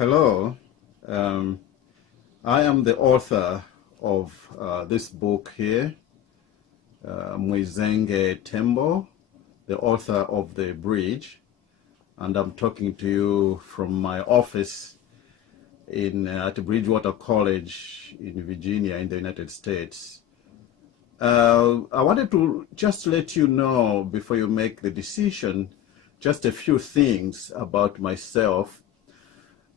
Hello, um, I am the author of this book here, Mwizenge Tembo, the author of The Bridge, and I'm talking to you from my office at Bridgewater College in Virginia in the United States. I wanted to just let you know before you make the decision just a few things about myself.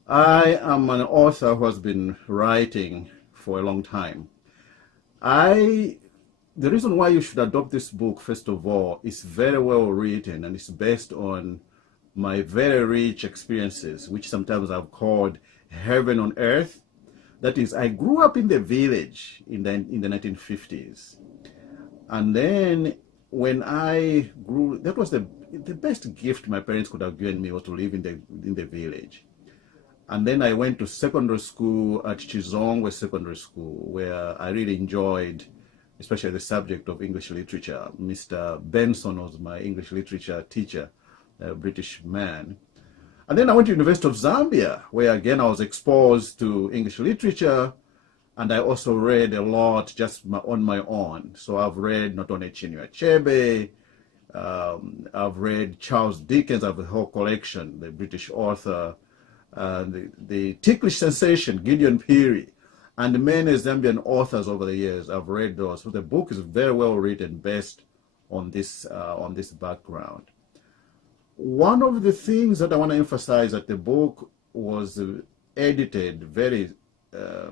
I am an author who has been writing for a long time. The reason why you should adopt this book, first of all, is very well written and it's based on my very rich experiences, which sometimes I've called heaven on earth. That is, I grew up in the village in the 1950s. And then when I grew, that was the best gift my parents could have given me, was to live in the village. And then I went to secondary school at Chizongwe Secondary School, where I really enjoyed, especially the subject of English literature. Mr. Benson was my English literature teacher, a British man. And then I went to University of Zambia, where again I was exposed to English literature, and I also read a lot just on my own. So I've read not only Chinua Achebe, I've read Charles Dickens. I have a whole collection, the British author, the ticklish sensation, Gideon Peary, and many Zambian authors over the years. I've read those. So the book is very well written based on this background. One of the things that I want to emphasize that the book was edited very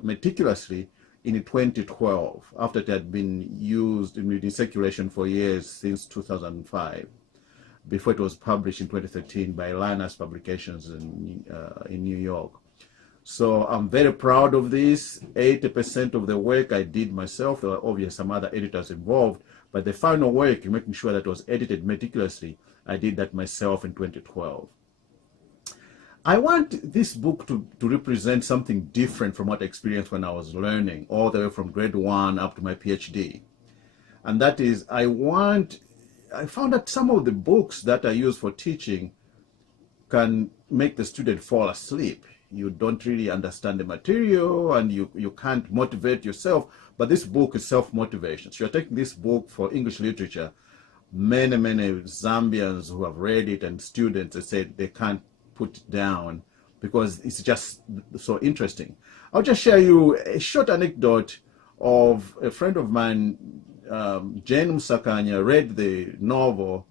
meticulously in 2012, after it had been used in circulation for years since 2005. Before it was published in 2013 by Linus Publications in New York. So I'm very proud of this. 80% of the work I did myself. There were obviously some other editors involved, but the final work, making sure that it was edited meticulously, I did that myself in 2012. I want this book to represent something different from what I experienced when I was learning, all the way from grade 1 up to my PhD. And that is, I found that some of the books that I use for teaching can make the student fall asleep. You don't really understand the material and you can't motivate yourself, but this book is self-motivation. So you're taking this book for English literature. Many Zambians who have read it and students, they said they can't put it down because it's just so interesting. I'll just share you a short anecdote of a friend of mine, Jane Musakanya, read the novel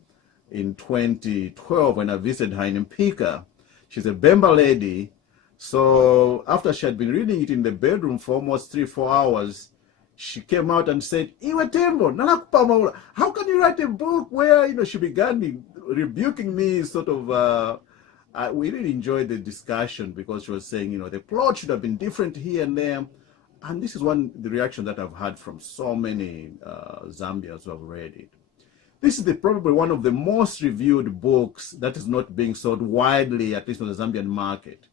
in 2012 when I visited her in Mpika. She's a Bemba lady. So after she had been reading it in the bedroom for almost 3-4 hours, she came out and said, "Iwe Tembo, nanakupa maula. How can you write a book where," she began rebuking me, sort of, we really enjoyed the discussion because she was saying, the plot should have been different here and there. And this is the reaction that I've had from so many Zambians who have read it. This is probably one of the most reviewed books that is not being sold widely, at least on the Zambian market.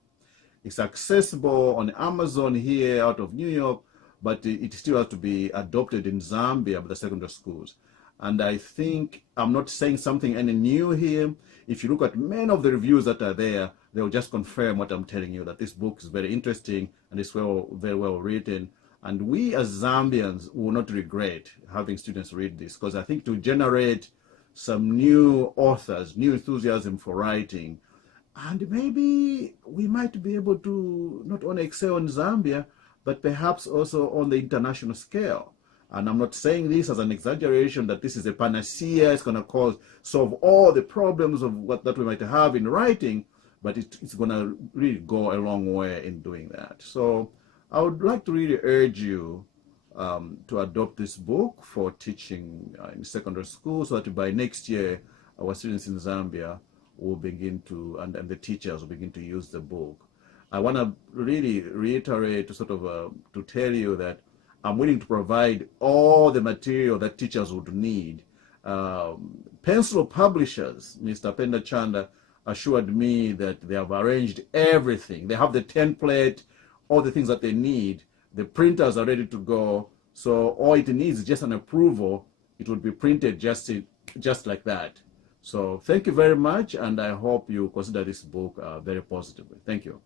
It's accessible on Amazon here out of New York, but it still has to be adopted in Zambia by the secondary schools. And I think I'm not saying something any new here. If you look at many of the reviews that are there, they'll just confirm what I'm telling you, that this book is very interesting and it's very well written. And we as Zambians will not regret having students read this, because I think to generate some new authors, new enthusiasm for writing, and maybe we might be able to not only excel in Zambia, but perhaps also on the international scale. And I'm not saying this as an exaggeration, that this is a panacea, it's going to solve all the problems of that we might have in writing, but it's going to really go a long way in doing that. So I would like to really urge you to adopt this book for teaching in secondary school, so that by next year, our students in Zambia will begin to, and the teachers will begin to use the book. I want to really reiterate, to tell you that I'm willing to provide all the material that teachers would need. Pencil publishers, Mr. Penda Chanda, assured me that they have arranged everything. They have the template, all the things that they need. The printers are ready to go. So all it needs is just an approval. It would be printed just like that. So thank you very much, and I hope you consider this book very positively. Thank you.